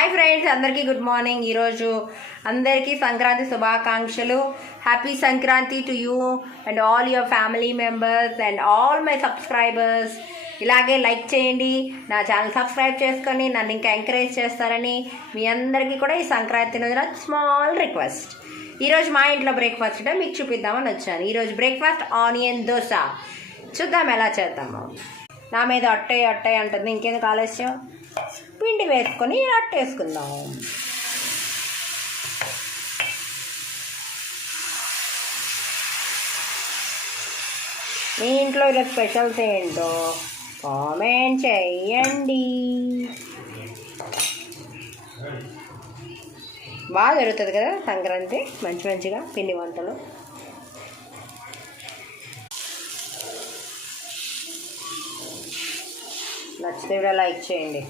Hi friends, అందరికీ good morning. ఈరోజు అందరికీ సంక్రాంతి శుభాకాంక్షలు. Happy Sankranti to you and all your family members and all my subscribers. ఇలాగే like చేయండి, నా ఛానల్ సబ్స్క్రైబ్ చేసుకొని నన్ను ఇంకా ఎంకరేజ్ చేస్తారని మీ అందరికీ కూడా ఈ సంక్రాంతి రోజున స్మాల్ రిక్వెస్ట్. ఈరోజు మా ఇంట్లో బ్రేక్ఫాస్ట్ అంటే మీకు చూపిద్దామని వచ్చాను. ఈరోజు బ్రేక్ఫాస్ట్ ఆనియన్ దోశ. చూద్దాం ఎలా చేద్దాము. నా మీద అట్టే అంటుంది, ఇంకేందుకు ఆలస్యం, పిండి వేసుకొని అట్టేసుకుందాం. మీ ఇంట్లో ఇలా స్పెషల్స్ ఏంటో కామెంట్ చేయండి. బాగా జరుగుతుంది కదా సంక్రాంతి, మంచిగా పిండి వంటలు. నచ్చితే కూడా లైక్ చేయండి.